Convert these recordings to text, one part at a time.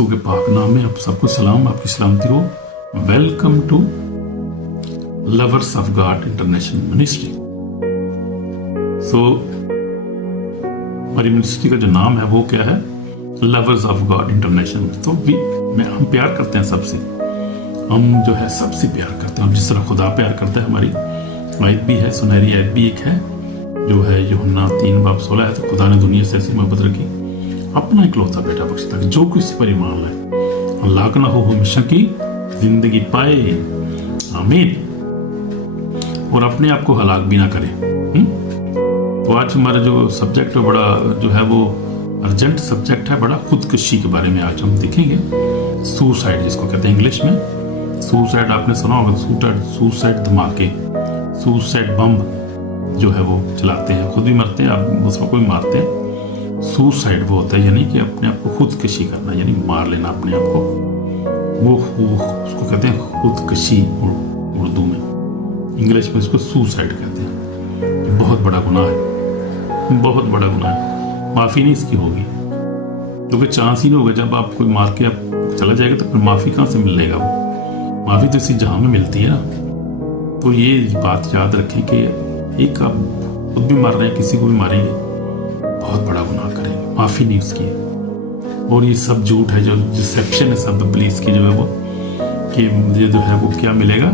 के पाक नाम में आप सबको सलाम, आपकी सलामती हो। Welcome to lovers of God international ministry. हमारी मिनिस्ट्री का जो नाम है वो क्या है? Lovers of God international. तो हम प्यार करते हैं सबसे, हम जो है सबसे प्यार करते हैं, और जिस तरह खुदा प्यार करता है। हमारी आयत भी है, सुनहरी आयत भी एक है जो है यूहन्ना 3:16 है। तो खुदा ने दुनिया से ऐसी मोहब्बत रखी, अपना इकलौता बेटा बख्शा ताकि जो कोई इस पर ईमान लाए हलाक ना हो, हमेशा की जिंदगी पाए। आमीन। और अपने आप को हलाक भी ना करे। तो आज हमारा जो सब्जेक्ट है बड़ा जो है वो अर्जेंट सब्जेक्ट है, बड़ा खुदकशी के बारे में आज हम देखेंगे। सुसाइड जिसको कहते हैं इंग्लिश में। सुसाइड आपने सुना होगा, सुसाइड धमाके, सुसाइड बम जो है वो चलाते हैं, खुद भी मरते हैं, आप दूसरों को भी मारते हैं। सुसाइड वो होता है यानी कि अपने आप को खुदकशी करना, यानी मार लेना अपने आप को। वो उसको कहते हैं खुदकशी उर्दू में, इंग्लिश में इसको सुसाइड कहते हैं। ये बहुत बड़ा गुनाह है, बहुत बड़ा गुनाह है। माफ़ी नहीं इसकी होगी, क्योंकि चांस ही नहीं होगा। जब आप कोई मार के आप चला जाएगा तो फिर माफ़ी कहाँ से मिलेगा? वो माफ़ी तो इसी जहाँ में मिलती है ना। तो ये बात याद रखें कि एक आप खुद भी मार रहे हैं, किसी को भी मारेंगे, बहुत बड़ा गुनाह करेंगे, माफ़ी नहीं उसकी है। और ये सब झूठ है, जो डिसेप्शन है सब पुलिस की जो है वो, कि मुझे जो है वो क्या मिलेगा,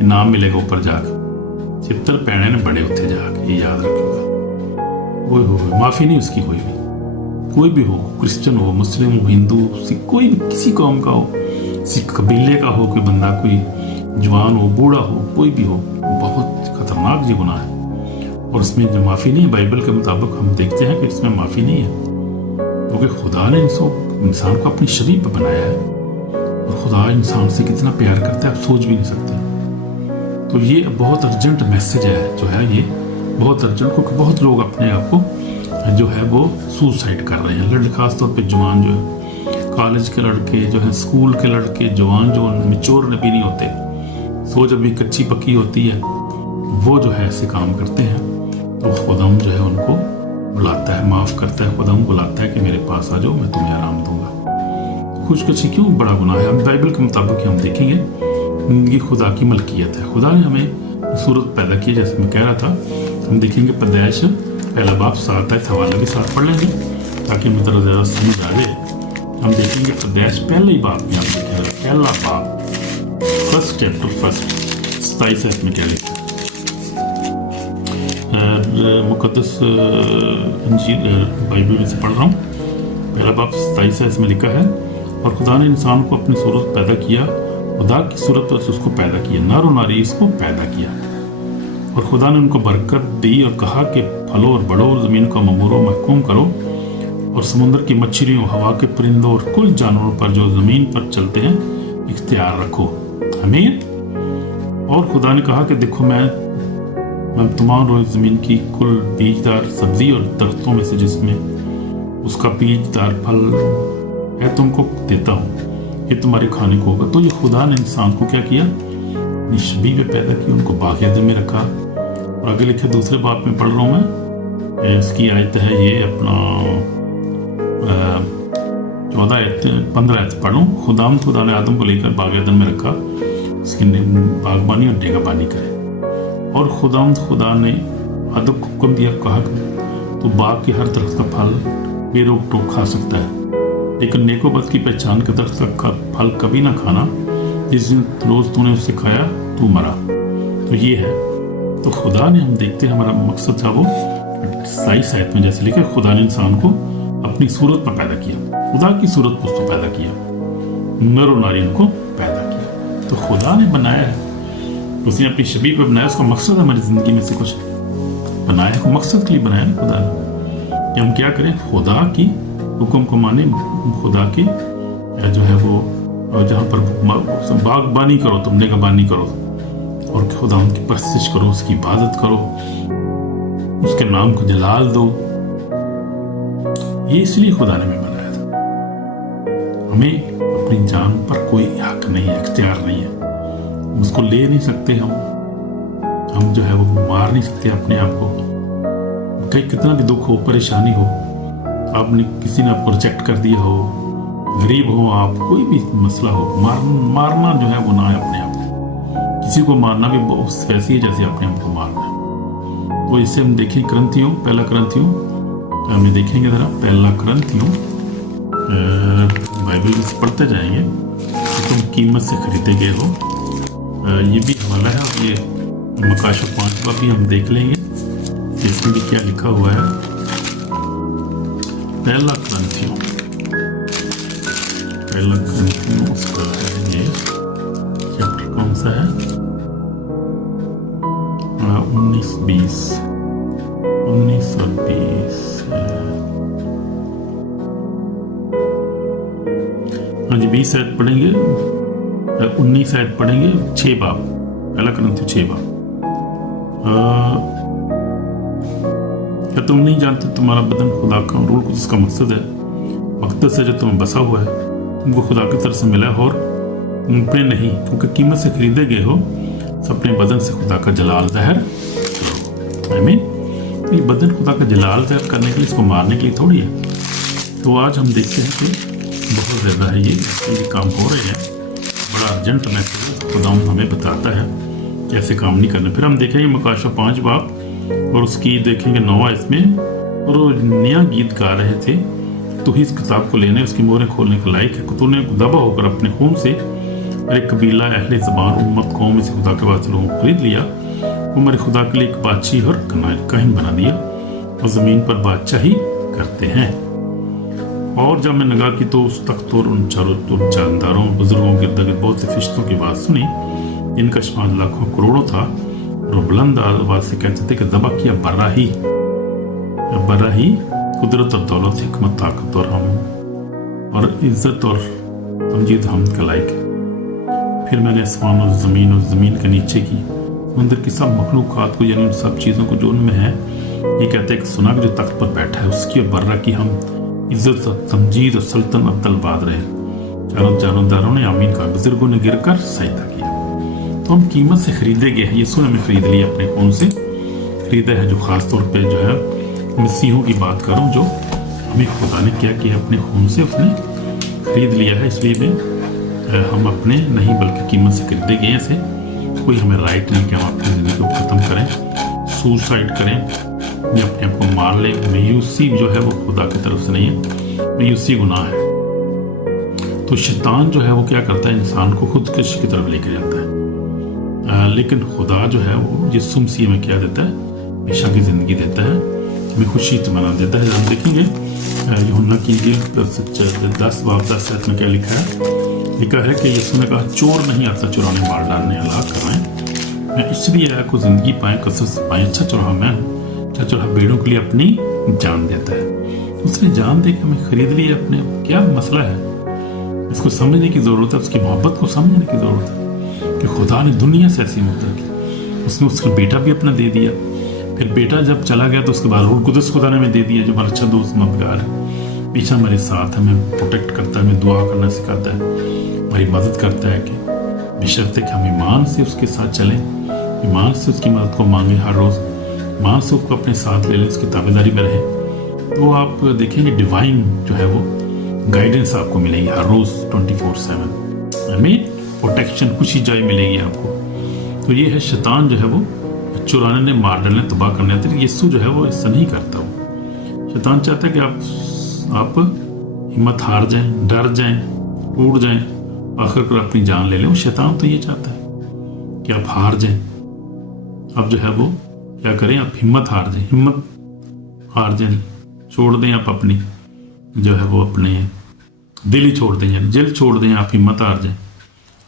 इनाम मिलेगा ऊपर जाकर, चित्तर पैने ने बड़े उत्थे जाके, ये याद रखिएगा। वो हो माफ़ी नहीं उसकी कोई भी, कोई भी हो, क्रिश्चियन हो, मुस्लिम हो, हिंदू, सिख, कोई भी किसी कौम का हो, सिख कबीले का हो कोई बंदा, कोई जवान हो, बूढ़ा हो, कोई भी हो, बहुत खतरनाक ये गुनाह है। और इसमें जो माफ़ी नहीं है, बाइबल के मुताबिक हम देखते हैं कि इसमें माफ़ी नहीं है, क्योंकि खुदा ने इंसान को अपनी शरीर पर बनाया है। और खुदा इंसान से कितना प्यार करता है आप सोच भी नहीं सकते। तो ये बहुत अर्जेंट मैसेज है जो है, ये बहुत अर्जेंट, क्योंकि बहुत लोग अपने आप को जो है वो सुसाइड कर रहे हैं। खास तौर पे जवान जो है, कॉलेज के लड़के जो है, स्कूल के लड़के, जवान जो मैच्योर भी नहीं होते, सोच अभी कच्ची पक्की होती है, वो जो है ऐसे काम करते हैं। तो खुदाम जो है उनको बुलाता है, माफ़ करता है। खुदाम बुलाता है कि मेरे पास आ जाओ, मैं तुम्हें आराम दूंगा। खुदकशी क्यों बड़ा गुनाह है? हम बाइबल के मुताबिक हम देखेंगे, ये खुदा की मलकियत है। खुदा ने हमें सूरत पैदा की, जैसे मैं कह रहा था। हम देखेंगे पैदाइश पहला बाप 7 आयत, हवाला भी साथ पढ़ लेंगे ताकि हमें तरह ज़्यादा समझ आवे। हम देखेंगे पैदाइश पहले ही बाप में, आप देखेंगे पहला बाप, फर्स्ट चैप्टर, 27 आयत में क्या लिखा है? मुकद्दस अंजील बाइबल में से पढ़ रहा हूँ। पहला बाप 27 आयत में लिखा है, और खुदा ने इंसान को अपनी सूरत पैदा किया, खुदा की सूरत पर उसको पैदा किया, नर और नारी इसको पैदा किया। और खुदा ने उनको बरकत दी और कहा कि फलो और बढ़ो, ज़मीन को ममूरो महकूम करो, और समुद्र की मछलियों, हवा के परिंदों और कुल जानवरों पर जो ज़मीन पर चलते हैं इख्तियार रखो। आमीन। और खुदा ने कहा कि देखो मैं तमाम रोज ज़मीन की कुल बीजदार सब्जी और दरख्तों में से जिसमें उसका बीजदार फल है तुमको देता हूँ, ये तुम्हारे खाने को होगा। तो ये खुदा ने इंसान को क्या किया? अपनी शबीह में पैदा किया, उनको बाग़ में रखा। और आगे लिखे दूसरे बाप में पढ़ रहा हूँ मैं, इसकी आयत है ये अपना 14 आयत 15 आयत पढ़ूँ। खुदा ने आदम को लेकर बाग़ में रखा, उसकी बागबानी और निगहबानी करे। और खुदा ने आदम को हुक्म दिया, कहा तो बाग के हर दरख्त का फल बेरोक टोक खा सकता है, लेकिन नेको बद की पहचान के दरख्त का फल कभी ना खाना, जिस दिन रोज तूने उससे खाया तू मरा। तो ये है। तो खुदा ने, हम देखते हैं हमारा मकसद था वो 27 आयत में जैसे लिखा, खुदा ने इंसान को अपनी सूरत पर पैदा किया, खुदा की सूरत पर उसको पैदा किया, नर और नारी उनको पैदा किया। तो खुदा ने बनाया है, उसने अपनी शबीह पे बनाया। उसका मकसद है हमारी ज़िंदगी में से कुछ बनाया है, मकसद के लिए बनाया ना खुदा ने, कि हम क्या करें, खुदा की हुक्म को माने, खुदा की जो है वो जहाँ पर बागबानी करो, तुम निगहबानी करो, और खुदा उनकी परस्तिश करो, उसकी इबादत करो, उसके नाम को जलाल दो। ये इसलिए खुदा ने हमें बनाया था। हमें अपनी जान पर कोई हक नहीं है, इख्तियार नहीं है, उसको ले नहीं सकते हम जो है वो मार नहीं सकते अपने आप को। कहीं कितना भी दुख हो, परेशानी हो, आपने किसी ने आपको रिजेक्ट कर दिया हो, गरीब हो आप, कोई भी मसला हो, मारना जो है वो ना है अपने आप को। किसी को मारना भी वैसे ही जैसे अपने आप को मारना है। तो इसे हम देखें क्रंथियों, पहला क्रंथियों, तो हमें देखेंगे ज़रा पहला क्रंथियों, बाइबल में पढ़ते जाएंगे। तो तुम कीमत से खरीदे गए हो, ये भी हवाला है। और ये मकाशफ 5 भी हम देख लेंगे, इसमें भी क्या लिखा हुआ है। पहला क्रंथियों उसका है, ये चैप्टर कौन सा है, 19 और 20 हाँ जी, 20 आयत पढ़ेंगे, 19 आयत पढ़ेंगे, 6 बाब, पहला क्रंथियों 6 बाब। क्या तुम नहीं जानते तुम्हारा बदन खुदा का रूह कुदस का मकसद है, मकसद से जो तुम्हें बसा हुआ है, तुमको खुदा की तरफ से मिला है और अपने नहीं, क्योंकि कीमत से खरीदे गए हो, अपने बदन से खुदा का जलाल ज़ाहिर करो। आमीन। तो ये बदन खुदा का जलाल ज़ाहिर करने के लिए, इसको मारने के लिए थोड़ी है। तो आज हम देखते हैं कि बहुत ज़्यादा है ये काम हो रहे हैं, बड़ा अर्जेंट मैसेज खुदा हमें बताता है कैसे काम नहीं करना। फिर हम देखेंगे मकाशफ 5 बाब और उसकी देखेंगे 9 इसमें, और वो नया गीत गा रहे थे, तू ही इस किताब को लेने, उसकी मोहरें खोलने के लायक है। तूने दबा होकर अपने खून से एक कबीला, अहले ज़बान, उम्मत, कौम से खुदा के वास्ते लोगों को खरीद लिया। वो मेरे खुदा के लिए एक बादशाह और काहिन बना दिया, और ज़मीन पर बादशाही करते हैं। और जब मैं निगाह की तो उस तख्त और उन चारों जानदारों, बुजुर्गों के इर्द बहुत से फरिश्तों की बात सुनी, जिनका शुमार लाखों करोड़ों था, और बुलंद आवाज़ से कहते थे कि दबा किया बर्रा ही कुदरत और दौलत, हिकमत, ताकत और हम और इज्जत और तमजीद हम के लायक है। फिर मैंने आसमान और ज़मीन के नीचे की समंदर की सब मखलूक़ात को, यानी उन सब चीज़ों को जो उनमें है, ये कहते हैं कि सुना कि जो तख्त पर बैठा है उसकी और बर्रा की हम इज्जत और तमजीद और सल्तन अब्दल बाद रहे। चारों जानदारों ने आमीन कहा, बुजुर्गों ने गिर कर सजदा किया। तो हम कीमत से खरीदे गए हैं, यीशु ने हमें खरीद लिया, अपने खून से खरीदा है। जो ख़ास तौर पे जो है मसीहों की बात करूं, जो हमें खुदा ने क्या किया, अपने खून से उसने खरीद लिया है। इसलिए हम अपने नहीं बल्कि कीमत से खरीदे गए से कोई हमें राइट नहीं कि हम अपनी ज़िंदगी को ख़त्म करें, सुसाइड करें या अपने आप को मार लें। मायूसी जो है वो खुदा की तरफ से नहीं है, मायूसी गुनाह है। तो शैतान जो है वो क्या करता है, इंसान को खुदकशी की तरफ लेकर जाता है। लेकिन खुदा जो है वो यीशु मसीह में क्या देता है, हमेशा की ज़िंदगी देता है, हमें खुशी इत्मीनान देता है। हम देखेंगे यूहन्ना की इंजील 10 बाब 10 में क्या लिखा है कि यीशु ने कहा, चोर नहीं आता चुराने, मार डालने, हलाक करवाएं, मैं इसलिए आया को ज़िंदगी पाएं, कसरत से पाएं। अच्छा चौराहा मैं हूँ, अच्छा चौराहा भेड़ों के लिए अपनी जान देता है। उसने जान दे के हमें खरीद लिया अपने। क्या मसला है, इसको समझने की ज़रूरत है, उसकी मोहब्बत को समझने की ज़रूरत है कि खुदा ने दुनिया से ऐसी मोहब्बत की, उसने उसका बेटा भी अपना दे दिया। फिर बेटा जब चला गया तो उसके बाद रूह कुदस खुदा ने हमें दे दिया, जो हमारा अच्छा दोस्त मददगार है, पीछे हमारे साथ हमें प्रोटेक्ट करता है, हमें दुआ करना सिखाता है, हमारी मदद करता है कि बशर्ते कि हम ईमान से उसके साथ चलें, ईमान से उसकी मदद को मांगें हर रोज़, ईमान से उसको अपने साथ ले लें, उसकी ताबेदारी में रहें। तो आप देखेंगे डिवाइन जो है वो गाइडेंस आपको मिलेगी हर रोज़ 24/7, हमें प्रोटेक्शन, खुशी जाय मिलेगी आपको। तो ये है शैतान जो है वो चुराने ने, मार डालने, तबाह करने आते। यीशु जो है वो ऐसा नहीं करता। वो शैतान चाहता है कि आप हिम्मत हार जाएं, डर जाएं, टूट जाएं, आखिर कर अपनी जान ले लें। वो शैतान तो ये चाहता है कि आप हार जाएं, आप जो है वो क्या करें, आप हिम्मत हार जाएं, छोड़ दें आप अपनी जो है वो अपने दिल ही छोड़ दें, यानी दिल छोड़ दें, आप हिम्मत हार जाएं,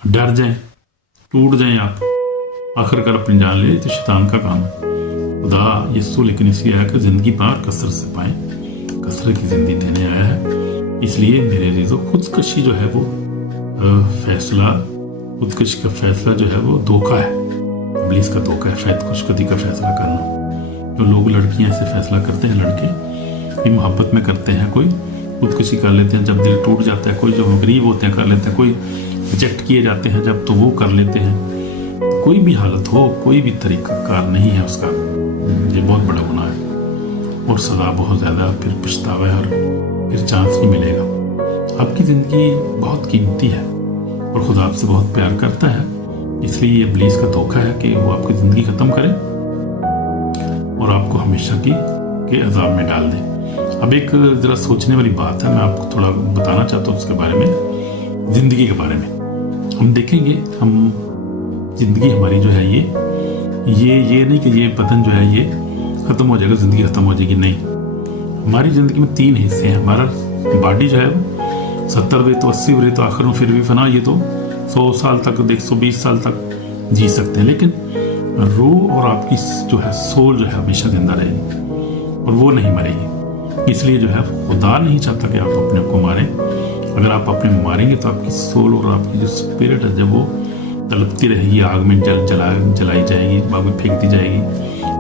डर जाएं, टूट जाएं, आप आखिरकार अपनी जान ले। तो शैतान का काम है। खुदा यीशु लेकिन इसलिए आया कि ज़िंदगी पार कसरत से पाएं, कसरत की ज़िंदगी देने आया है। इसलिए मेरे अज़ीज़ों, खुदकशी जो है वो फैसला, खुदकशी का फैसला जो है वो धोखा है, इब्लीस का धोखा है, खुदकुशी का फैसला करना। जो लोग, लड़कियां ऐसे फैसला करते हैं, लड़के भी मोहब्बत में करते हैं, कोई खुदकुशी कर लेते हैं जब दिल टूट जाता है, कोई जब गरीब होते हैं कर लेते हैं, कोई रिजेक्ट किए जाते हैं जब, तो वो कर लेते हैं। कोई भी हालत हो, कोई भी तरीका कार नहीं है उसका, ये बहुत बड़ा गुनाह है और सज़ा बहुत ज़्यादा, फिर पछतावा है और फिर चांस नहीं मिलेगा। आपकी ज़िंदगी बहुत कीमती है और खुदा आपसे बहुत प्यार करता है, इसलिए ये इब्लीस का धोखा है कि वो आपकी ज़िंदगी ख़त्म करे और आपको हमेशा के अज़ाब में डाल दे। अब एक ज़रा सोचने वाली बात है, मैं आपको थोड़ा बताना चाहता हूँ उसके बारे में, ज़िंदगी के बारे में। हम देखेंगे, हम ज़िंदगी हमारी जो है ये नहीं कि ये बदन जो है ये ख़त्म हो जाएगा, ज़िंदगी ख़त्म हो जाएगी, नहीं। हमारी ज़िंदगी में 3 हिस्से हैं। हमारा बॉडी जो है 70 वे तो 80 वे तो आखिर में फिर भी फना, ये तो 100 साल तक 120 साल तक जी सकते हैं, लेकिन रूह और आपकी जो है सोल जो है हमेशा जिंदा रहेगी और वो नहीं मरेगी। इसलिए जो है खुदा नहीं चाहता कि आप अपने आप को मारें। अगर आप अपने मारेंगे तो आपकी सोल और आपकी जो स्पिरिट है जब वो तड़पती रहेगी, आग में जलाई जाएगी, आग में फेंक दी जाएगी,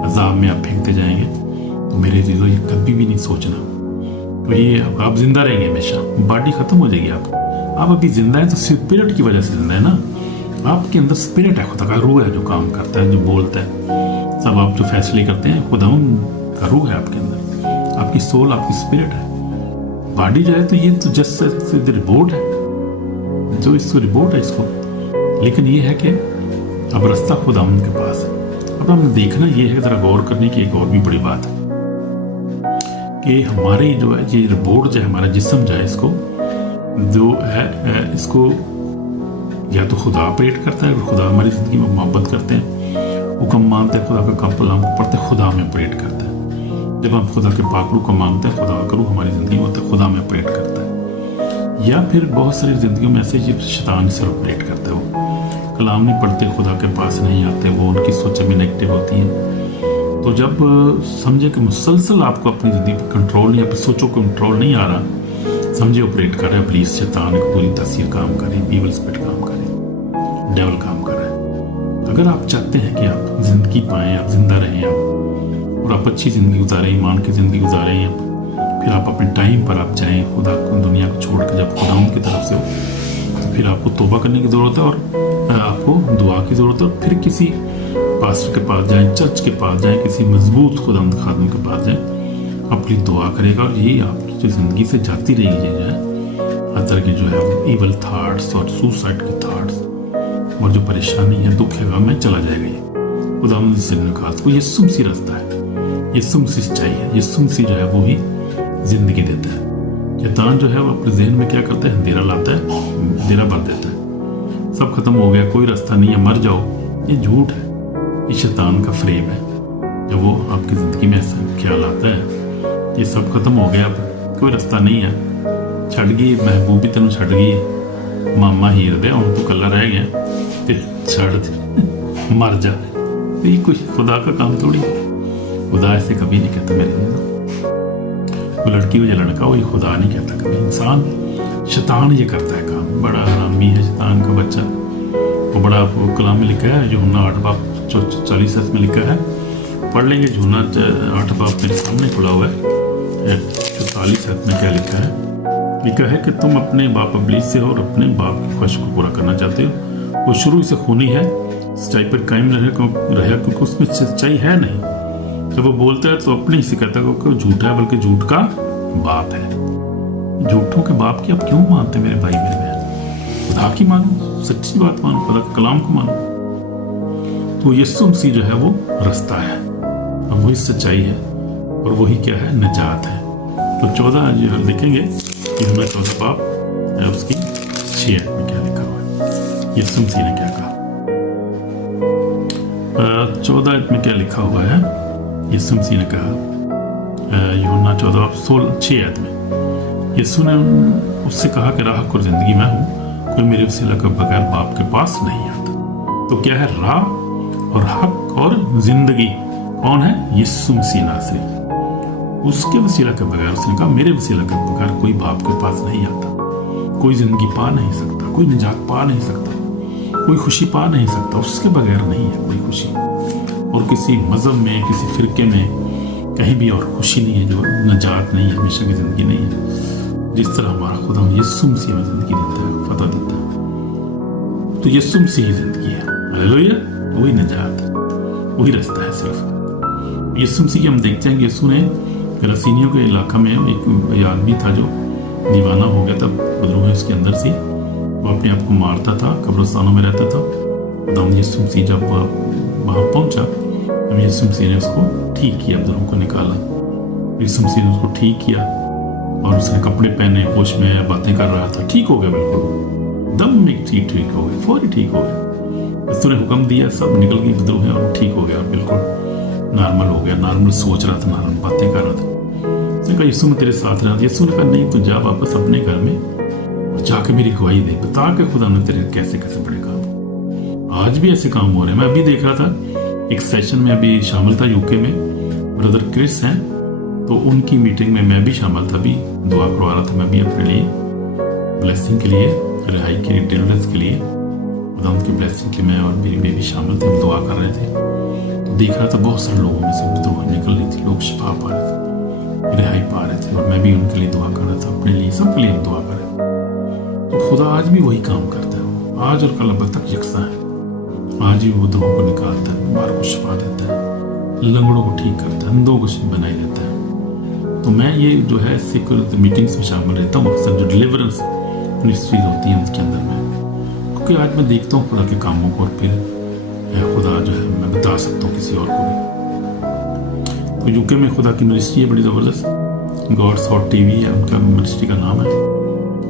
अजाब में आप फेंकते जाएंगे। तो मेरे चीज़ों ये कभी भी नहीं सोचना। तो ये आप जिंदा रहेंगे हमेशा, बॉडी खत्म हो जाएगी। आप अभी जिंदा है तो स्पिरिट की वजह से जिंदा है ना। आपके अंदर स्पिरिट है, खुदा का रूह है जो काम करता है, जो बोलता है, सब आप जो फैसले करते हैं, खुदा का रूह है आपके अंदर, आपकी सोल, आपकी स्पिरिट है। बॉडी जो है तो ये तो जस्ट रिपोर्ट है, जो इसको रिपोर्ट है इसको, लेकिन ये है कि अब रास्ता खुदा के पास है। अब हमने देखना ये है, जरा गौर करने की एक और भी बड़ी बात है कि हमारी जो है ये रिपोर्ट जो है, हमारा जिस्म जो है, इसको जो है इसको या तो खुदा ऑपरेट करता है, खुदा हमारी ज़िंदगी में मोहब्बत करते हैं, हुक्म मानते हैं, खुदा का कलाम पढ़ते हैं, खुदा में ऑपरेट करता है। जब हम खुदा के पाकड़ू को मानते हैं, खुदा का रूह हमारी ज़िंदगी में होता है, खुदा में ऑपरेट करता है। या फिर बहुत सारी ज़िंदगियों में ऐसे शैतान से ऑपरेट करते हैं, वो कलाम नहीं पढ़ते, खुदा के पास नहीं आते, वो उनकी सोचें भी नेगेटिव होती हैं। तो जब समझे कि मुसलसल आपको अपनी ज़िंदगी पर कंट्रोल नहीं, अपनी सोचों को कंट्रोल नहीं आ रहा, समझे ऑपरेट कर रहा है पुलिस, शैतान एक पूरी तस्वीर काम कर रही है, बीवल स्पिरिट काम कर रही है, डेवल काम कर रहा है। अगर आप चाहते हैं कि आप जिंदगी पाएं, आप जिंदा रहें, आप और आप अच्छी ज़िंदगी गुजारें, ईमान की ज़िंदगी गुजारें, फिर आप अपने टाइम पर आप जाएं, खुदा को दुनिया को छोड़ कर जब खुदा की तरफ से हो, तो फिर आपको तौबा करने की ज़रूरत है और आपको दुआ की ज़रूरत है। फिर किसी पास्टर के पास जाएं, चर्च के पास जाएं, किसी मजबूत खुदा खादम के पास जाएं, अपनी दुआ करेगा और ये आपकी जो ज़िंदगी से जाती रहेगी जो है हर तरह के जो है इवल थाट्स और सुसाइड के थाट्स और जो परेशानी है, दुख है, में चला जाएगा। ये खुदा से निकाल को यीशु मसीह रास्ता है, यीशु मसीह सच्चाई है, यीशु मसीह जो है वो ही जिंदगी देता है। शैतान जो है वो अपने जहन में क्या करता है, अंधेरा लाता है, अंधेरा भर देता है, सब खत्म हो गया, कोई रास्ता नहीं है, मर जाओ। ये झूठ है, ये शैतान का फ्रेम है। जब वो आपकी ज़िंदगी में ऐसा ख्याल आता है ये सब खत्म हो गया, अब कोई रास्ता नहीं है, छड़ गई महबूबी, तेन छड़ गई मामा हीर दे, और तू कला रह गया, फिर छड़ दे, मर जा। तो ये कोई खुदा का काम थोड़ी, खुदा ऐसे कभी नहीं कहता मेरे लिए। वो लड़की हो या लड़का हो, ये खुदा नहीं कहता कभी। इंसान, शैतान ये करता है काम, बड़ा हरामी है शैतान का बच्चा। वो बड़ा कलाम में लिखा है, यूहन्ना 8:40 में लिखा है, पढ़ लेंगे। यूहन्ना 8 मेरे सामने खुला हुआ है, 44 में क्या लिखा है? लिखा है कि तुम अपने बाप इब्लीस से हो और अपने बाप की ख्वाहिश को पूरा करना चाहते हो। वो शुरू से खूनी है, सच्चाई पर कायम रहे क्योंकि उसमें सच्चाई है नहीं। जब वो बोलता है तो अपने ही से कहता है कि झूठा है, बल्कि झूठ का बाप है। झूठों के बाप की आप क्यों मानते मेरे भाई मेरे बहन? खुदा की मानो, सच्ची बात मानो, खुदा के कलाम को मानो। तो यीशु मसीह जो है वो रास्ता है और वही सच्चाई है और वही क्या है, निजात है। तो 14 जो लिखेंगे कि हमें 14 बाप उसकी 6 में क्या लिखा हुआ है, यीशु मसीह ने क्या कहा। 14 में क्या लिखा हुआ है, यीशु मसीह ने कहा, यूहन्ना 14:6 में यीशु ने उससे कहा कि राह और जिंदगी मैं हूँ, कोई मेरे वसीला के बगैर बाप के पास नहीं आता। तो क्या है राह और हक और जिंदगी? कौन है? यीशु मसीह नासरी। उसके वसीला के बगैर, उसने कहा मेरे वसीला के बगैर कोई बाप के पास नहीं आता, कोई जिंदगी पा नहीं सकता, कोई निजात पा नहीं सकता, कोई खुशी पा नहीं सकता। उसके बगैर नहीं है कोई खुशी, और किसी मजहब में, किसी फिरके में, कहीं भी और खुशी नहीं है, जो निजात नहीं है, हमेशा की जिंदगी नहीं है। जिस तरह हमारा खुदा यीशु मसीह में जिंदगी देता है, फतह देता है, तो यीशु मसीह जिंदगी है। हालेलुया, वही निजात, वही रास्ता है सिर्फ यीशु मसीह। हम देखते हैं कि यीशु ने रसीनियों के इलाका में एक आदमी था जो दीवाना हो गया था विद्रोह उसके अंदर से, वो अपने आप को मारता था, कब्रिस्तानों में रहता था। खुदावंद यीशु मसीह जब वहाँ पहुँचा तब यीशु मसीह ने उसको ठीक किया, विद्रोह को निकाला। यीशु मसीह ने उसको ठीक किया और उसने कपड़े पहने, होश में बातें कर रहा था, ठीक हो गया, बिल्कुल दम में ठीक हो गया, फौरी ठीक हो गया। उसने हुक्म दिया, सब निकल गई विद्रोह और ठीक हो गया, बिल्कुल नॉर्मल हो गया, नॉर्मल सोच रहा था, नॉर्मल बातें कर रहा था। उसने कहा यीशु मैं तेरे साथ रहा। यीशु ने कहा नहीं, तू जा वापस अपने घर में और जाके मेरी गवाही दे, बता के खुदा ने तेरे कैसे कैसे बड़े काम। आज भी ऐसे काम हो रहे हैं। मैं अभी देख रहा था एक सेशन में, अभी शामिल था यूके में, ब्रदर क्रिस हैं, तो उनकी मीटिंग में मैं भी शामिल था, भी दुआ करवा रहा था मैं भी अपने लिए, ब्लेसिंग के लिए, रिहाई के लिए, डिलीवरेंस के लिए, खुदा उनकी ब्लेसिंग के लिए मैं और मेरी बेबी शामिल थे, हम दुआ कर रहे थे। तो देख रहा था बहुत सारे लोगों में से विद्रोह निकल रही थी, लोग शिफा पा रहे थे, रिहाई पा रहे थे, और मैं भी उनके लिए दुआ कर रहा था, अपने लिए, सबके लिए हम दुआ कर रहे थे। तो खुदा आज भी वही काम करता है, आज और कल अब तक यकसा है। आज भी विद्रोह को निकालता है, बीमार को शिफा देता है, लंगड़ों को ठीक करता है, अंधों को बनाई देता है। तो मैं ये जो है सीक्रेट मीटिंग्स में शामिल रहता हूँ अक्सर, जो डिलीवरेंस मिनिस्ट्रीज होती है उसके अंदर में, क्योंकि आज मैं देखता हूँ खुदा के कामों को, और फिर खुदा जो है मैं बता सकता हूँ किसी और को भी। तो यूके में खुदा की मिनिस्ट्री है बड़ी ज़बरदस्त, गॉड्स हॉट टीवी है उनका मिनिस्ट्री का नाम है,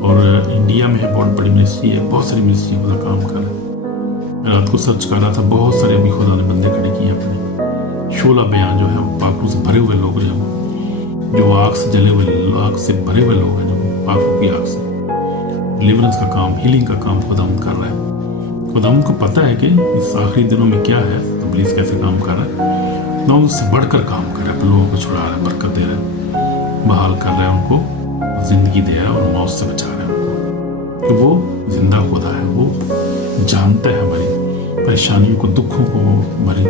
और इंडिया में है बहुत बड़ी मिनिस्ट्री है, बहुत सारी मिनिस्ट्री खुदा काम कर रहा है। मैं रात को सर्च कर रहा था, बहुत सारे अभी खुदा ने बंदे खड़े किए अपने, 16 बयान जो है वो पाकों से भरे हुए लोग जो आग से जले हुए, आग से भरे हुए लोग हैं, जो पाकों की आग से डिलीवरेंस का काम, हीलिंग का काम खुदा कर रहा है। खुदा को पता है कि इस आखिरी दिनों में क्या है, तो पुलिस कैसे काम कर रहा है, ना उससे बढ़कर काम कर रहा है, लोगों को छुड़ा रहा है, बरकत दे रहा है, बहाल कर रहा है, उनको जिंदगी दे रहा है और मौत से बचा रहा है उनको। तो वो जिंदा खुदा है, वो जानता है हमारी परेशानियों को, दुखों को, हमारी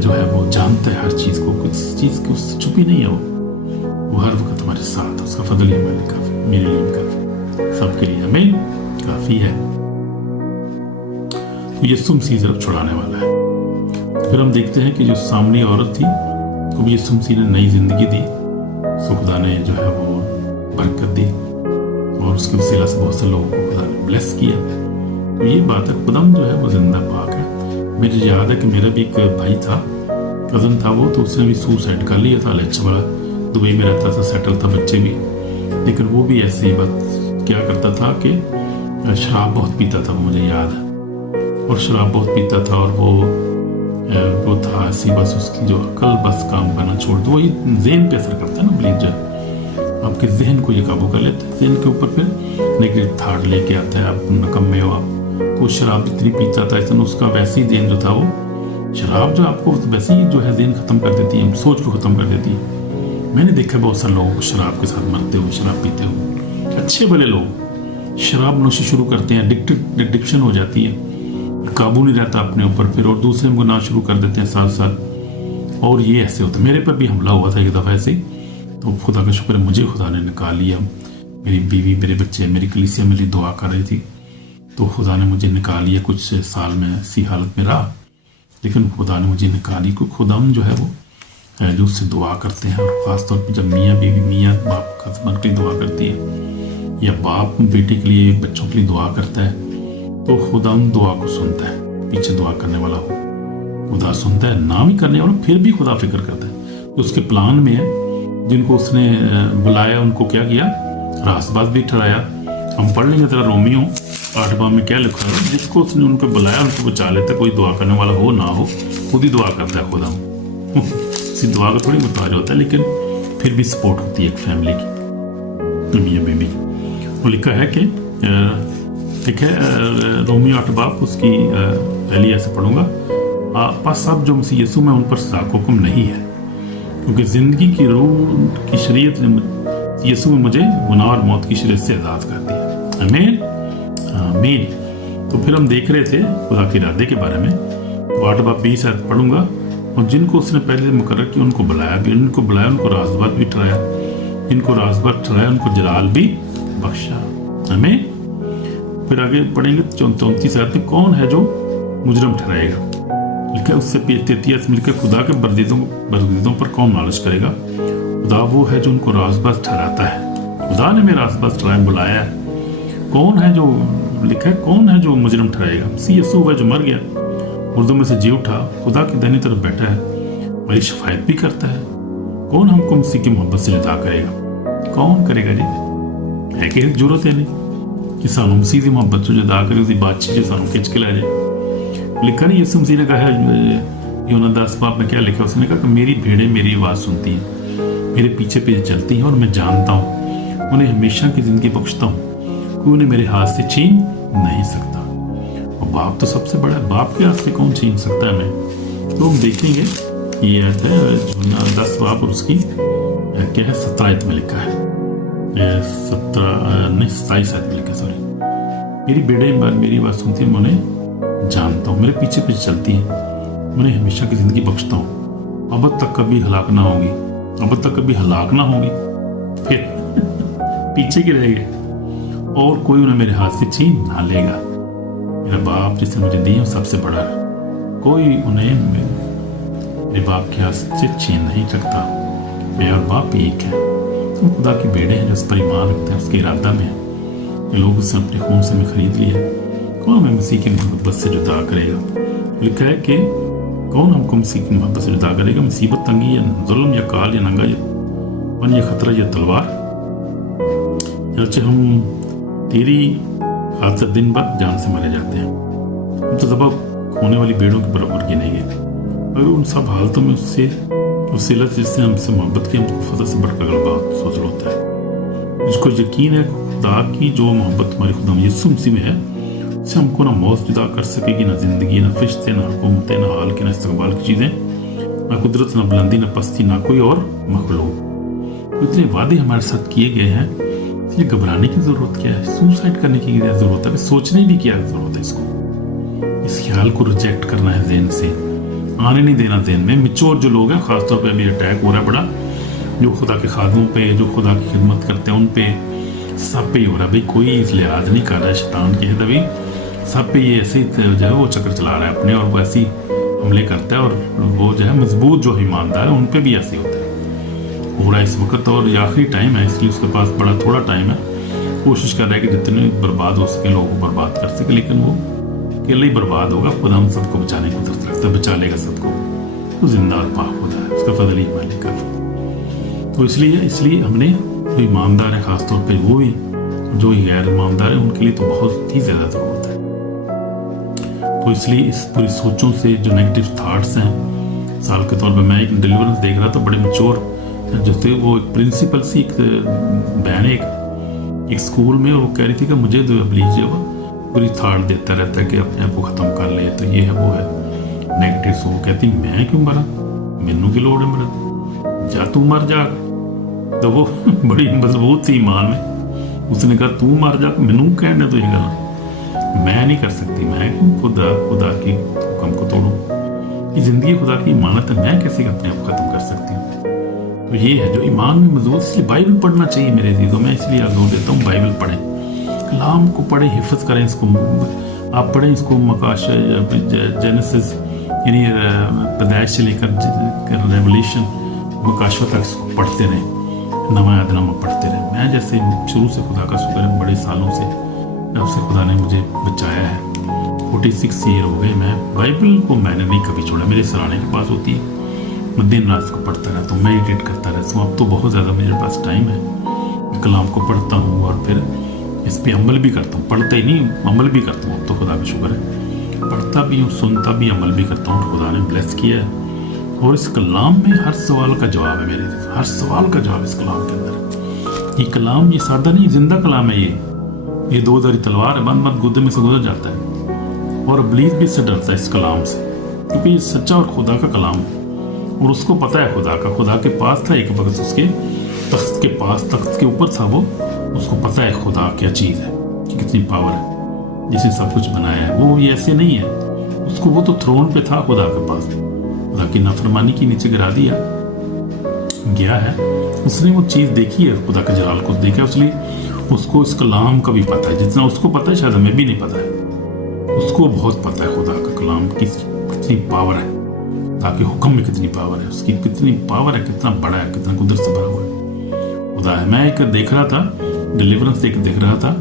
जो है वो जानता है हर चीज़ को, किसी चीज़ की उससे छुपी नहीं है वो हर वक्त हमारे साथ है। उसका फजल ही हमारे काफ़ी, मेरे लिए काफ़ी, सबके लिए हमें काफ़ी है। तो यीशु मसीह जब छुड़ाने वाला है, तो फिर हम देखते हैं कि जो सामने औरत थी तो भी यीशु मसीह ने नई जिंदगी दी, उसको खुदा ने जो है वो बरकत दी, और उसके वसीला से बहुत से लोगों को खुदा ने ब्लेस किया। तो ये बात है, खुदा जो है वो जिंदा पाक है। मुझे याद है कि मेरा भी एक भाई था, कज़न था वो, तो उसने भी सुसाइड कर लिया था, अच्छा बड़ा दुबई में रहता था, सेटल था, बच्चे भी, लेकिन वो भी ऐसे ही बस क्या करता था कि शराब बहुत पीता था, वो मुझे याद है, और शराब बहुत पीता था, और वो था ऐसी बस उसकी जो अकल बस काम करना छोड़ दो, वही ज़हन पे असर करता है ना, बिलीव जो आपके जहन को ये काबू कर लेता है, जहन के ऊपर फिर नेगेटिव थाट लेके आता है, आप नकम्मे हो आप। तो शराब इतनी पीता था, इतना उसका वैसे ही जहन जो था वो, शराब जो आपको वैसे ही जो है जहन खत्म कर देती है, सोच को खत्म कर देती है। मैंने देखा बहुत सारे लोगों को शराब के साथ मरते हुए, शराब पीते हुए, अच्छे भले लोग शराब नोशी शुरू करते हैं, एडिक्शन हो जाती है, काबू नहीं रहता अपने ऊपर फिर, और दूसरे को ना शुरू कर देते हैं साथ साथ, और ये ऐसे होता है। मेरे पर भी हमला हुआ था एक दफ़ा ऐसे, तो खुदा का शुक्र है मुझे खुदा ने निकाल लिया, मेरी बीवी, मेरे बच्चे, मेरी कलीसिया मेरी दुआ कर रही थी, तो खुदा ने मुझे निकाल लिया। कुछ साल में ऐसी हालत में रहा, लेकिन खुदा ने मुझे निकाली, क्योंकि खुदा जो है वो जो उससे दुआ करते हैं, और ख़ासतौर पर जब मियाँ बीवी, मियाँ बाप हस्बैंड के लिए दुआ करती है, या बाप बेटे के लिए, बच्चों के लिए दुआ करता है, तो खुदा दुआ को सुनता है। पीछे दुआ करने वाला हो खुदा सुनता है, ना भी करने वाला फिर भी खुदा फिक्र करता है, जो उसके प्लान में है। जिनको उसने बुलाया उनको क्या किया, रास्तबाज भी ठहराया। हम पढ़ लेंगे तेरा रोमियो 8 में क्या लिखा है, जिसको उसने उनको बुलाया उनको बचा लेता, कोई दुआ करने वाला हो ना हो, खुद ही दुआ करता है खुदा। किसी दुआ का थोड़ी मुताज होता है, लेकिन फिर भी सपोर्ट होती है एक फैमिली की, मियाँ बीवी। वो लिखा है कि ठीक है, रोमियो 8 उसकी पहली ऐसे पढ़ूंगा, पास सब जो मसीह यीशु में उन पर सज़ा का हुक्म नहीं है, क्योंकि ज़िंदगी की रूह की शरीयत ने यीशु में मुझे गुनाह और मौत की शरीयत से आज़ाद कर दिया। आमीन आमीन। तो फिर हम देख रहे थे खुदा के इरादे के बारे में, तो 8:20 पढ़ूंगा, और जिनको उसने पहले मुकर्रर किया उनको बुलाया भी, उनको बुलाया उनको राजबाज भी ठहराया, इनको राजबाज ठहराया उनको जलाल भी बख्शा। हमें फिर आगे पढ़ेंगे 34 आयत में, कौन है जो मुजरम ठहराएगा, लिखा उससे 33 में लिखा, खुदा के बरदीदों पर कौन नालिश करेगा, खुदा वो है जो उनको राजबाज ठहराता है खुदा ने मेरा आसपास बुलाया है। कौन है जो लिखा है, कौन है जो मुजरिम ठहराएगा? मसीह यीशु है जो मर गया, मुर्दों में से जी उठा, खुदा की दाहिनी तरफ बैठा है, मेरी शफायत भी करता है। कौन हमको मसीह की मोहब्बत से जुदा करेगा? कौन करेगा जी? है कि जरूरत है नहीं कि सानू मसीह की मोहब्बत से जुदा करे, उसकी बातचीत सानू खिंच के ला जाए। लिखा नहीं यीशु मसीह ने कहा यूहन्ना 10 बाब में क्या लिखा? उसने कहा कि मेरी भेड़ें मेरी आवाज़ सुनती हैं, मेरे पीछे पीछे चलती हैं और मैं जानता हूँ, उन्हें हमेशा की ज़िंदगी बख्शता हूँ, कोई उन्हें मेरे हाथ से छीन नहीं सकता। और बाप तो सबसे बड़ा है, बाप के हाथ से कौन छीन सकता है हमें? तो हम देखेंगे ये आयत है यूहन्ना 10 बाब और उसकी क्या है 17 आयत में लिखा है, 27 आयत में लिखा, सॉरी। मेरी भेड़ें मेरी बात सुनती हैं, मैं उन्हें जानता हूँ, मेरे पीछे पीछे चलती हैं, उन्हें हमेशा की ज़िंदगी बख्शता हूँ, अब तक कभी हलाक ना होगी, अब तक कभी हलाक ना होगी, फिर पीछे की रहेगी और कोई उन्हें मेरे हाथ से छीन ना लेगा। मेरा बाप जिसने मुझे दिया सबसे बड़ा है, कोई उन्हें मेरे बाप के हाथ से छीन नहीं सकता। मैं और बाप एक है। तुम खुदा की भेड़ें हैं जो उस पर ईमान रखते हैं, उसके इरादा में है। ये लोग उसने अपने खून से में खरीद लिया, कौन हमें मसीह की मोहब्बत से जुदा करेगा? लिखा है कि कौन हमको मसीह की मोहब्बत से जुदा करेगा? मुसीबत, तंगी या जुल्म या काल या नंगा या वन या खतरा या तलवार? जैसे हम तेरी खातिर दिन भर जान से मारे जाते हैं, हम तो दबा होने वाली भेड़ों के बराबर की नहीं है। अगर उन सब हालतों में उससे वसीला जिसने हमसे मोहब्बत की, हमको फतह से बढ़कर गलबा सोच होता है। जिसको यकीन है खुदा की जो मोहब्त हमारे खुदा यीशु मसीह में है, उससे हमको ना मौत जुदा कर सकेगी, ना जिंदगी, ना फरिश्ते, ना हुकूमतें, ना हाल की, ना इस्तकबाल की चीज़ें, ना कुदरत, ना बुलंदी, ना पस्ती, ना कोई और मखलूक। तो इतने वादे हमारे साथ किए गए हैं, इसलिए घबराने की ज़रूरत क्या है? सुसाइड करने की क्या ज़रूरत है? सोचने भी क्या ज़रूरत है? इसको, इस ख्याल को रिजेक्ट करना है ज़हन से, आने नहीं देना ज़हन में। मिच्योर जो लोग हैं, ख़ासतौर पर अभी अटैक हो रहा है बड़ा, जो खुदा के खादमों पे, जो खुदा की खिदमत करते हैं, उन पे सब पे ही हो रहा है। भाई कोई लिहाज नहीं कर रहा है शैतान के दबी, सब पे ये ऐसे ही जो है वो चक्कर चला रहा है अपने, और वो ऐसे ही हमले करता है। और वो जो है मजबूत जो ईमानदार है उन पे भी ऐसे होता है, हो रहा है इस वक्त। और ये आखिरी टाइम है, इसलिए उसके पास बड़ा थोड़ा टाइम है, कोशिश कर रहा है कि जितने बर्बाद हो सके लोगों को बर्बाद कर सके, लेकिन वो अकेले ही बर्बाद होगा। खुदा हम सबको बचाने को तरफ रखता है, बचा लेगा सबको, तो जिंदा और पाक खुदा है, उसका फजल ही हमारे काफी। तो इसलिए हमने जो ईमानदार है, खासतौर पे वो भी जो गैर ईमानदार है, उनके लिए तो बहुत ही ज़्यादा ज़रूरत है। तो इसलिए इस पूरी सोचों से जो नेगेटिव थाट्स हैं, साल के तौर पर मैं एक डिलीवरेंस देख रहा था, बड़े मैच्योर जो थे, वो एक प्रिंसिपल सी, एक बहन एक स्कूल में, वो कह रही थी कि मुझे जो प्लीज जो पूरी थाट देता रहता है कि अपने आप को ख़त्म कर ले, तो ये है वो है नेगेटिव। सो कहती मैं क्यों मरा, मैनू की लोड़ है मरा, जा तू मर जा। तो वो बड़ी मजबूत थी ईमान में, उसने कहा तू मर जा, मैनू कहने तो ये गल मैं नहीं कर सकती, मैं क्यों खुदा की हुक्म को तोड़ूं? ये जिंदगी खुदा की इमानत है, मैं कैसे अपने आप खत्म कर सकती हूँ? तो ये है जो ईमान में मजबूत। इसलिए बाइबल पढ़ना चाहिए मेरे दीदों, मैं इसलिए आग्रह देता हूँ बाइबल पढ़ें, कलाम को पढ़ें, हिफ्ज करें इसको। आप पढ़ें इसको, मकाश जेनेसिस यानी पैदाइश से लेकर रेवलेशन मकाशवा तक इसको पढ़ते रहें, नवा यादनामा पढ़ते रहें। मैं जैसे शुरू से खुदा का शुक्र है, बड़े सालों से जब से खुदा ने मुझे बचाया है, 46 ईयर हो गए, मैं बाइबल को मैंने नहीं कभी छोड़ा। मेरे सराहने के पास होती है, मैं दिन रात को पढ़ता रहता हूँ, मेडिटेट करता रहता हूँ। अब तो बहुत ज़्यादा मेरे पास टाइम है, मैं कलाम को पढ़ता हूँ और फिर इस पर अमल भी करता हूँ। पढ़ता ही नहीं, अमल भी करता हूँ। अब तो खुदा का शुक्र है, पढ़ता भी हूँ, सुनता भी, अमल भी करता हूँ। खुदा ने ब्लेस किया है। और इस कलाम में हर सवाल का जवाब है, मेरे हर सवाल का जवाब इस कलाम के अंदर। ये कलाम ये सादा नहीं, जिंदा कलाम है। ये दो धारी तलवार है, बंद गुद्दे में से गुजर जाता है। और इब्लीस भी इससे डरता है इस कलाम से, क्योंकि ये सच्चा और खुदा का कलाम है। और उसको पता है खुदा के पास था एक वक्त, उसके तख्त के पास, तख्त के ऊपर था वो, उसको पता है खुदा क्या चीज़ है, कि कितनी पावर है, जिसने सब कुछ बनाया है। वो ये ऐसे नहीं है, उसको वो तो थ्रोन पे था खुदा के पास, खुदा की नाफरमानी की नीचे गिरा दिया गया है। उसने वो चीज़ देखी है, खुदा के जलाल को देखा, इसलिए उसको इस कलाम का भी पता है। जितना उसको पता है शायद हमें भी नहीं पता है, उसको बहुत पता है खुदा का कलाम की कितनी पावर है, ताकि हुक्म में कितनी पावर है, उसकी कितनी पावर है, कितना बड़ा है, कितना कुदरत से भरा हुआ है। खुदा है। मैं एक देख रहा था, डिलीवरेंस एक देख रहा था,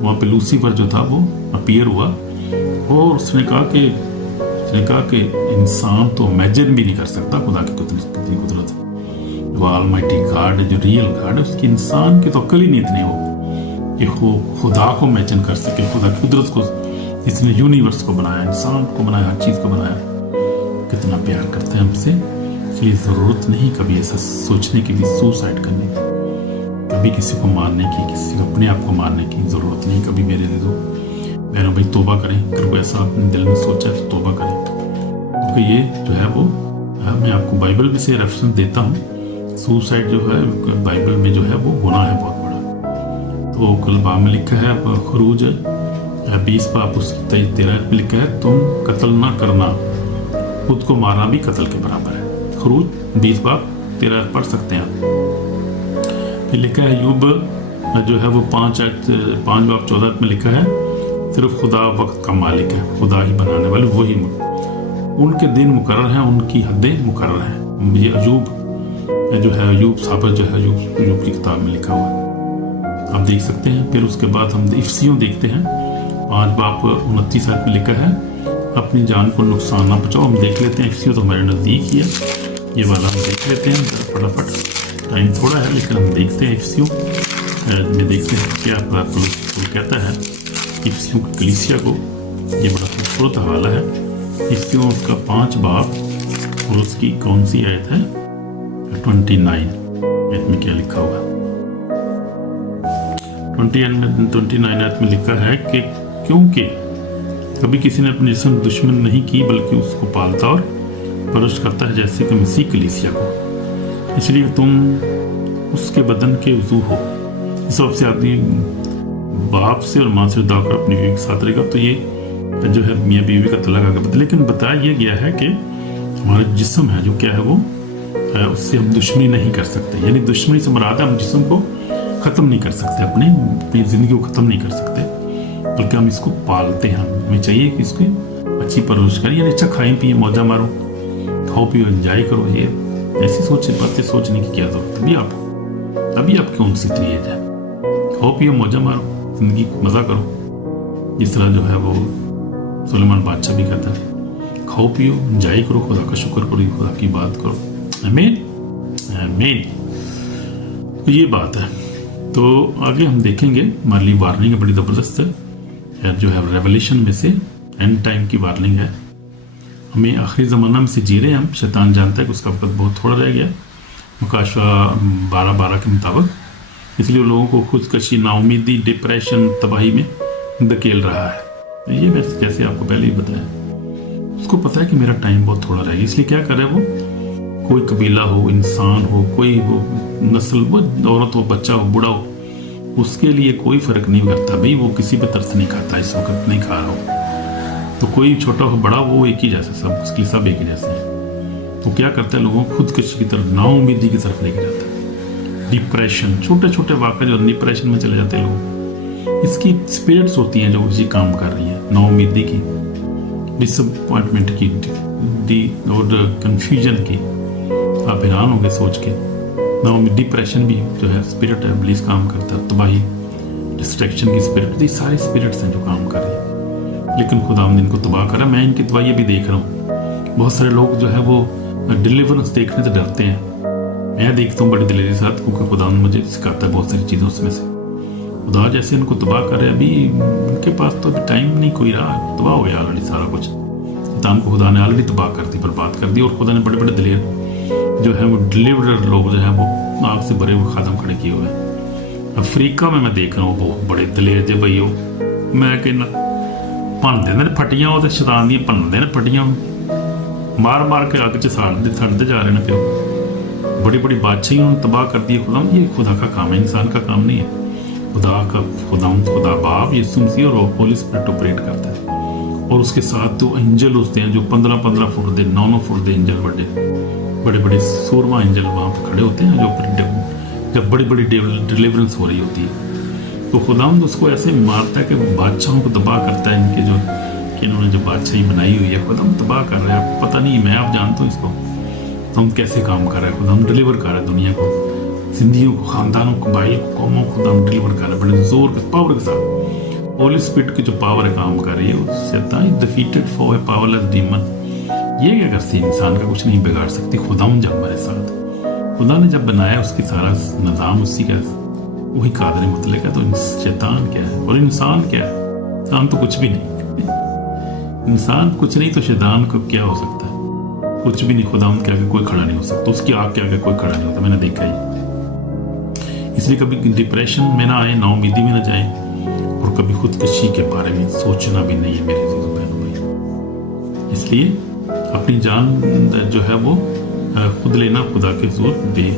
वहाँ पे लूसीफर जो था वो अपीयर हुआ और उसने कहा कि इंसान तो इमेजिन भी नहीं कर सकता खुदा की कितनी कुदरत है। वो ऑलमाइटी गॉड है, जो रियल गॉड है, उसकी इंसान की तो अक्ल ही नहीं इतनी हो कि वो खुदा को इमेजिन कर सके, खुदा की कुदरत को, इसने यूनिवर्स को बनाया, इंसान को बनाया, हर चीज़ को बनाया, कितना प्यार करते हैं हमसे। इसलिए ज़रूरत नहीं कभी ऐसा सोचने की भी, सुसाइड करने की, कभी किसी को मारने की, किसी को अपने आप को मारने की ज़रूरत नहीं कभी। मेरे दो बहनों भाई तौबा करें, अगर कोई ऐसा अपने दिल में सोचा है तो तौबा करें, क्योंकि ये जो है वो मैं आपको बाइबल में से रेफरेंस देता हूँ। सुसाइड जो है बाइबल में जो है वो गुनाह है बहुत बड़ा। तो कलबा में लिखा है, खरूज 20 बाब उसकी 13 में लिखा है, तुम कत्ल ना करना, खुद को मारना भी कत्ल के बराबर है। खरूज 20 बाब 13 पढ़ सकते हैं आप। लिखा है यूब जो है वो 5 बाब 14 में लिखा है, सिर्फ खुदा वक्त का मालिक है, खुदा ही बनाने वाले वही, उनके दिन मुकर्रर हैं, उनकी हदें मुकर्रर हैं। ये अयूब जो है, अयूब साबर जो है, अयूब की किताब में लिखा हुआ आप देख सकते हैं। फिर उसके बाद हम इफ्सियों देखते हैं, 5 बाब 29 में लिखा है, अपनी जान को नुकसान ना पहुंचाओ। हम देख लेते हैं, इफ्सियों तो हमारे नज़दीक ही है, ये वाला हम देख लेते हैं फटाफट, टाइम थोड़ा है लेकिन हम देखते हैं इफ्सियों में, देखते हैं क्या कहता है इफ्सियों की कलीसिया को। ये बड़ा खूबसूरत हवाला है इफ्सियों, उसका 5 बाब और उसकी कौन सी आयत है, 29 में क्या लिखा हुआ, 29 आयत में लिखा है कि क्योंकि कभी किसी ने अपने जिस्म दुश्मन नहीं की, बल्कि उसको पालता और परवरिश करता है, जैसे कि मसीह कलीसिया को, इसलिए तुम उसके बदन के उज़ू हो। इस सबसे आदमी बाप से और माँ से जुदा होकर अपनी बीवी के साथ रहेगा, तो ये जो है मियाँ बीवी का तलाक आगे बता। लेकिन बताया यह गया है कि हमारा जिस्म है जो क्या है वो, उससे हम दुश्मनी नहीं कर सकते, यानी दुश्मनी से मुराद है हम जिस्म को ख़त्म नहीं कर सकते, अपनी ज़िंदगी को ख़त्म नहीं कर सकते, बल्कि हम इसको पालते हैं। हमें चाहिए कि इसकी अच्छी परवरिश करें, यानी अच्छा खाएं पिए, मौजा मारो, खाओ पियो, एंजॉय करो। ये ऐसी बातें सोचने की क्या जरूरत है अभी आपकी कौन सी इतनी एज है, खाओ पियो, मौजा मारो, जिंदगी को मज़ा करो। जिस तरह जो है वो सुलेमान बादशाह भी कहता है, खाओ पियो, एंजॉय करो, खुदा का शुक्र करो, खुदा की बात करो। आमीन आमीन। तो ये बात है। तो आगे हम देखेंगे, हमारे लिए वार्निंग है बड़ी ज़बरदस्त है, जो है रेवलेशन में से एंड टाइम की वार्निंग है। हमें आखिरी ज़माना में से जी रहे हैं हम, शैतान जानता है कि उसका वक्त बहुत थोड़ा रह गया, मुकाशवा 12 के मुताबिक, इसलिए लोगों को खुदकशी, नाउमीदी, डिप्रेशन, तबाही में धकेल रहा है। ये मैं जैसे आपको पहले ही बताया, उसको पता है कि मेरा टाइम बहुत थोड़ा रह गया, इसलिए क्या करे वो, कोई कबीला हो, इंसान हो, कोई वो नस्ल, वो औरत हो, बच्चा हो, बूढ़ा हो, उसके लिए कोई फ़र्क नहीं करता भाई, वो किसी पे तरस नहीं खाता, इस वक्त नहीं खा रहा हो, तो कोई छोटा हो बड़ा वो एक ही जैसे, सब उसके लिए सब एक ही जैसे हैं। तो क्या करता है, लोगों को खुदकशी की तरफ, नाउमीदी की तरफ लेके जाता है, डिप्रेशन, छोटे छोटे वाक़े जो डिप्रेशन में चले जाते हैं लोग, इसकी स्पिरिट्स होती हैं जो उसी काम कर रही हैं, नाउमीदी की, डिसअपॉइंटमेंट की, और कन्फ्यूजन की। आप हैरान होंगे सोच के, डिप्रेशन भी जो है स्पिरिट है, इब्लीस काम करता है, तबाही, डिस्ट्रैक्शन की स्पिरिट, ये सारी स्पिरिट्स हैं जो काम कर रही है, लेकिन खुदा ने इनको तबाह करा। मैं इनकी तबाही भी देख रहा हूँ, बहुत सारे लोग जो है वो डिलीवरेंस देखने से डरते हैं, मैं देखता हूँ बड़ी दिलेरी के साथ, क्योंकि खुदा ने मुझे सिखाता है बहुत सारी चीज़ें, उसमें से खुदा जैसे इनको तबाह करे, अभी उनके पास तो अभी टाइम नहीं कोई रहा, तबाह हो गया ऑलरेडी सारा कुछ, शैतान को खुदा ने ऑलरेडी तबाह कर दी, बर्बाद कर दी, और खुदा ने बड़े बड़े दिलेर जो है वो डिलीवरर लोग जो है वो आग से भरे हुए खादम खड़े किए हुए हैं। अफ्रीका में मैं देख रहा हूँ बहुत बड़े दलेर जे भाई, मैं कहना भनते ने फटियां, वो शैतान दी भनते ने फटियां, मार मार के अग च सड़ते जा रहे हैं। फिर बड़ी बड़ी बादशाही उन्होंने तबाह कर दी है खुदा। ये खुदा का काम है, इंसान का काम नहीं है। खुदा बाप यीशु मसीह और होली स्पिरिट ऑपरेट करता है, और उसके साथ तो एंजल होते हैं जो 15-15 फुट दे, 9-9 फुट दे एंजल, बड़े बड़े सूरमा एंजल वहाँ पर खड़े होते हैं, जो फिर जब बड़ी बड़ी डिलीवरेंस हो रही होती है, तो खुदा उसको ऐसे मारता है कि बादशाहों को तबाह करता है, इनके जो कि इन्होंने जो बादशाही बनाई हुई है, खुदा तबाह कर रहे हैं। आपको पता नहीं, मैं आप जानता हूँ इसको, तो हम कैसे काम कर रहे हैं, खुदा डिलीवर कर रहे हैं दुनिया को जिंदगियों को, खानदानों को, बाइल को, कौमों को खुदा डिलीवर कर रहा है बड़े जोर के पावर के साथ। होली स्पिरिट की जो पावर है काम कर रही है, शैतान defeated for a powerless demon. ये क्या करती है, इंसान का कुछ नहीं बिगाड़ सकती। खुदावन जब हमारे साथ, खुदा ने जब बनाया उसकी सारा निज़ाम उसी का, वही कादर मुतलक है। तो शैतान क्या है और इंसान क्या है? इंसान तो कुछ भी नहीं इंसान कुछ नहीं, तो शैतान को क्या हो सकता है? कुछ भी नहीं। खुदावन के आगे कोई खड़ा नहीं हो सकता, उसकी आग के आगे कोई खड़ा नहीं होता। मैंने देखा ही। इसलिए कभी डिप्रेशन में ना आए, नाउमीदी में ना जाए, और कभी खुदकशी के बारे में सोचना भी नहीं है मेरे बहनों भाई। इसलिए अपनी जान जो है वो खुद लेना, खुदा के जोर दे।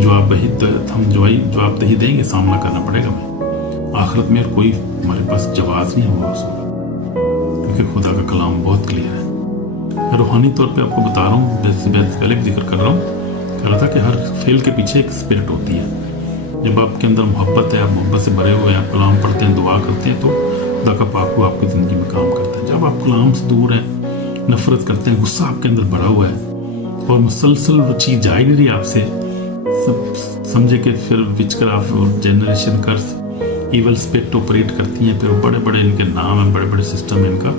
जवाबदेही देंगे, सामना करना पड़ेगा हमें आखिरत में, और कोई हमारे पास जवाब नहीं होगा उसको, क्योंकि खुदा का कलाम बहुत क्लियर है। मैं रूहानी तौर पे आपको बता रहा हूँ, पहले भी जिक्र कर रहा हूँ, कह रहा था कि हर फेल के पीछे एक स्पिरिट होती है। जब आपके अंदर मोहब्बत है, आप मोहब्बत से भरे हुए हैं, आप कलाम पढ़ते हैं, दुआ करते हैं, तो खुदा का पाक आपकी ज़िंदगी में काम करता है। जब आप कलाम से दूर हैं, नफरत करते हैं, गुस्सा आपके अंदर भरा हुआ है और मुसलसल वो चीज़ जा ही नहीं रही आपसे, सब समझे कि फिर विचक्राफ्ट और जनरेशन कर्स, ईवल स्पिरिट ऑपरेट करती हैं। फिर बड़े बड़े इनके नाम हैं, बड़े बड़े सिस्टम है इनका।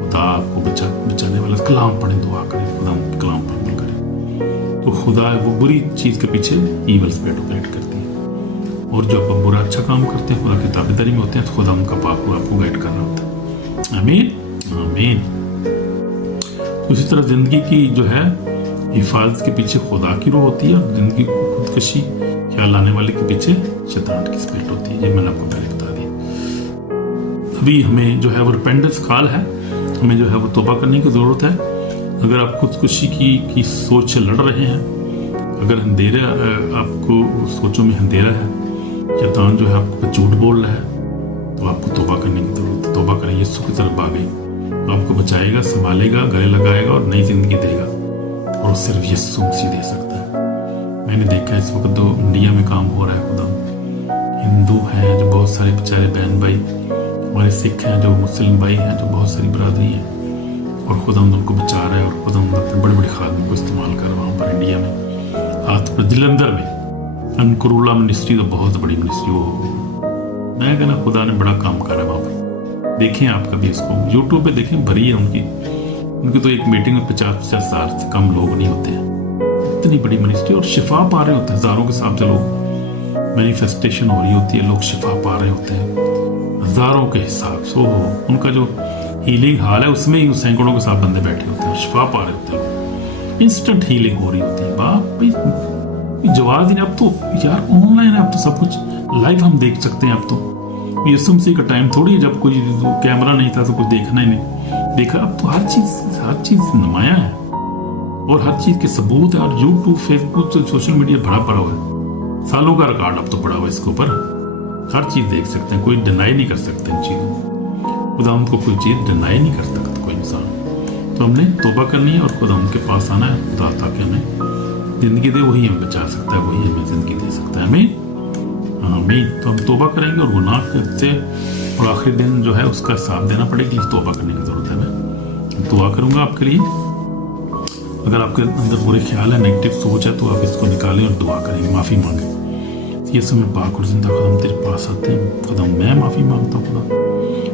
खुदा आपको बचाने वाला, कलाम पढ़ें, दुआ करें, खुदा कलाम पर अमल करें, तो खुदा वो बुरी चीज़ के पीछे ईवल स्पिरिट ऑपरेट करती है। और जब आप बुरा अच्छा काम करते हैं, खुदा की ताबेदारी में होते हैं, तो खुदा उनका पाक आपको गाइड कर रहा होता है। आमीन आमीन। उसी तरह ज़िंदगी की जो है हिफाजत के पीछे खुदा की रूह होती है, और ज़िंदगी को खुदकशी ख्याल लाने वाले के पीछे शैतान की स्पिरिट होती है। ये मैंने आपको पहले बता दिया। अभी हमें जो है वो रिपेंडेंस काल है, हमें जो है वो तौबा करने की ज़रूरत है। अगर आप खुदकुशी की सोच से लड़ रहे हैं, अगर अंधेरा आपको सोचों में अंधेरा है, शैतान जो है आपको झूठ बोल रहा है, तो आपको तौबा करने की ज़रूरत है। तौबा करें, यीशु की तरफ भागें, तो आपको बचाएगा, संभालेगा, गले लगाएगा और नई जिंदगी देगा, और सिर्फ यीशु मसीह दे सकता है। मैंने देखा इस वक्त तो इंडिया में काम हो रहा है। खुदा हिंदू हैं जो बहुत सारे बेचारे बहन भाई, हमारे सिख हैं जो मुस्लिम भाई हैं, जो बहुत सारी बरादरी है, और खुदा उनको बचा रहा है, और खुदा अपने बड़े बड़े खादमों को इस्तेमाल कर रहा वहाँ पर इंडिया में। हाथ पर जलंधर में अनकरुल्ला मिनिस्ट्री तो बहुत बड़ी मिनिस्ट्री हो, मैं कहना खुदा ने बड़ा काम करा है वहाँ पर। देखें आप कभी इसको यूट्यूब पे देखें, भरी है उनकी तो एक मीटिंग में 50-50 हज़ार से कम लोग नहीं होते हैं। इतनी बड़ी मिनिस्ट्री, और शिफा पा रहे होते हैं हज़ारों के हिसाब से लोग। मैनिफेस्टेशन हो रही होती है, लोग शिफा पा रहे होते हैं हज़ारों के हिसाब से। उनका जो हीलिंग हाल है उसमें ही सैकड़ों के साथ बंदे बैठे होते हैं, शिफा पा रहे होते हैं, इंस्टेंट हीलिंग हो रही होती है। बाप भाई जवाब नहीं। अब तो यार ऑनलाइन है, अब तो सब कुछ लाइव हम देख सकते हैं। अब तो यीशु मसीह का टाइम थोड़ी है जब कोई कैमरा नहीं था तो कुछ देखना ही नहीं देखा। अब तो हर चीज नुमाया है, और हर चीज के सबूत है, और यूट्यूब, फेसबुक, सोशल मीडिया भरा पड़ा हुआ है। सालों का रिकॉर्ड अब तो पड़ा हुआ है इसके ऊपर। हर चीज देख सकते हैं, कोई डिनाई नहीं कर सकते इन चीजों को। खुदा उनको कोई चीज डिनाई नहीं कर सकता कोई इंसान। तो हमने तौबा करनी है और खुदा उनके पास आना है, खुदा ताकि हमें जिंदगी दे। वही हमें बचा सकता है, वही हमें जिंदगी दे सकता है। आमीन। तो हम तौबा करेंगे और गुनाह करते, और आखिरी दिन जो है उसका हिसाब देना पड़ेगा, तौबा करने की जरूरत है। मैं दुआ करूंगा आपके लिए। अगर आपके अंदर बुरे ख्याल है, नेगेटिव सोच है, तो आप इसको निकालें और दुआ करेंगे, माफ़ी मांगे। ये समय पाक और जिंदा खुदा तेरे पास आते हैं। खुदा मैं माफ़ी मांगता हूँ, खुदा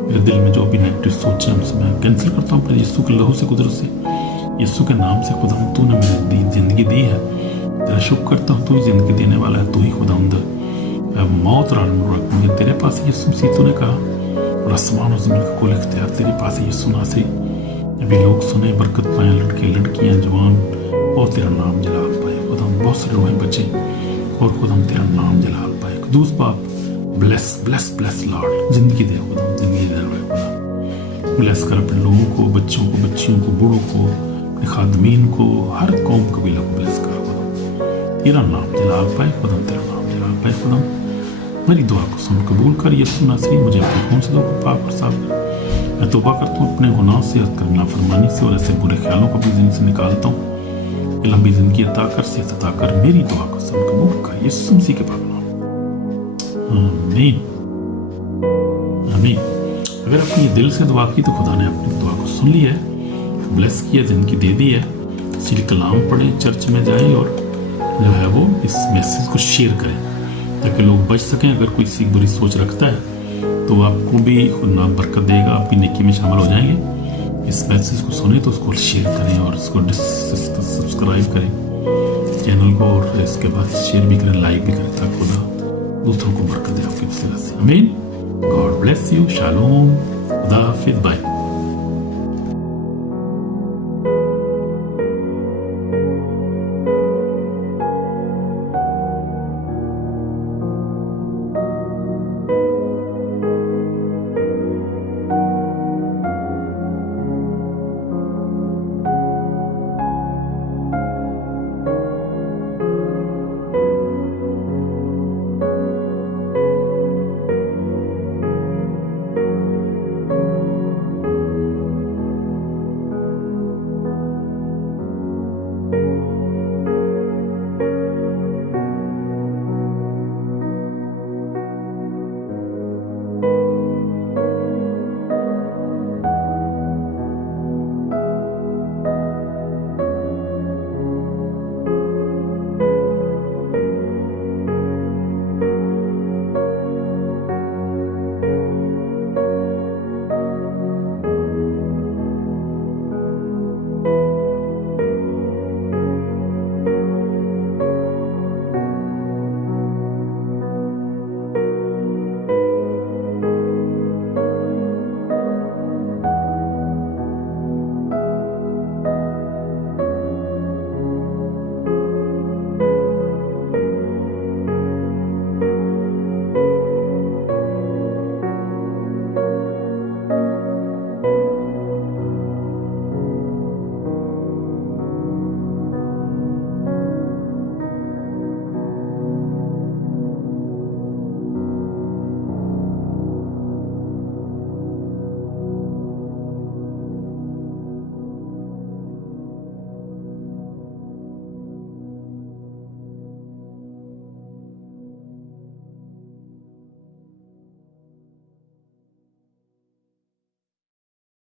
मेरे दिल में जो भी नेगेटिव सोच है उनसे मैं कैंसिल करता हूँ अपने यीशु के लहू से, कुदरत से, यीशु के नाम से। खुदा तूने मेरी जिंदगी दी है, तेरा शुक्र करता हूँ। तू ही जिंदगी देने वाला है, तू ही खुदा मौत मुझे तेरे पास है यीशु मसीह। तूने कहा, और आसमान और ज़मीन का कुल इख्तियार तेरे पास है यीशु नासरी। अभी लोग सुने, बरकत पाएं, लड़के लड़कियां जवान, और तेरा नाम जलाल पाए। खुदा बहुत सारे रोए बच्चे, और खुदा तेरा नाम जलाल पाए। कदूस बाप ब्लेस ब्लेस ब्लेस लॉर्ड, जिंदगी दे खुदा, जिंदगी दे खुदा। ब्लेस कर अपने लोगों को, बच्चों को, बच्चियों को, बूढ़ों को, अपने खादमीन को, हर कौम कबीला को ब्लेस कर खुदा। तेरा नाम जलाल पाए खुदा, तेरा नाम जलाल पाए खुदा। मेरी दुआ को सुन कबूल कर यीशु नासरी। मुझे अपने खून से धोकर पाक और साफ कर। मैं तौबा करता हूँ अपने गुनाह से, नाफरमानी से, और ऐसे बुरे ख्यालों को अपनी जिंदगी से निकालता हूँ। लंबी जिंदगी अता कर, सेहत अता कर। मेरी दुआ को सुन कबूल कर यीशु मसीह के पाक नाम। आमीन आमीन। अगर अपनी दिल से दुआ की तो खुदा ने अपनी दुआ को सुन लिया है, ब्लेस किया, जिंदगी दे दी है। इसलिए कलाम पढ़े, चर्च में जाए, और जो है वो इस मैसेज को शेयर करें ताकि लोग बच सकें। अगर कोई सी बुरी सोच रखता है तो आपको भी खुदा बरकत देगा, आपकी नेकी में शामिल हो जाएंगे। इस मैसेज को सुने तो उसको शेयर करें और उसको सब्सक्राइब करें चैनल को, और इसके बाद शेयर भी करें, लाइक भी करें ताकि खुदा दूसरों को बरकत दे आपकी वसीला से। आमीन। God bless you. शालोम। खुदा हाफिज़। बाय।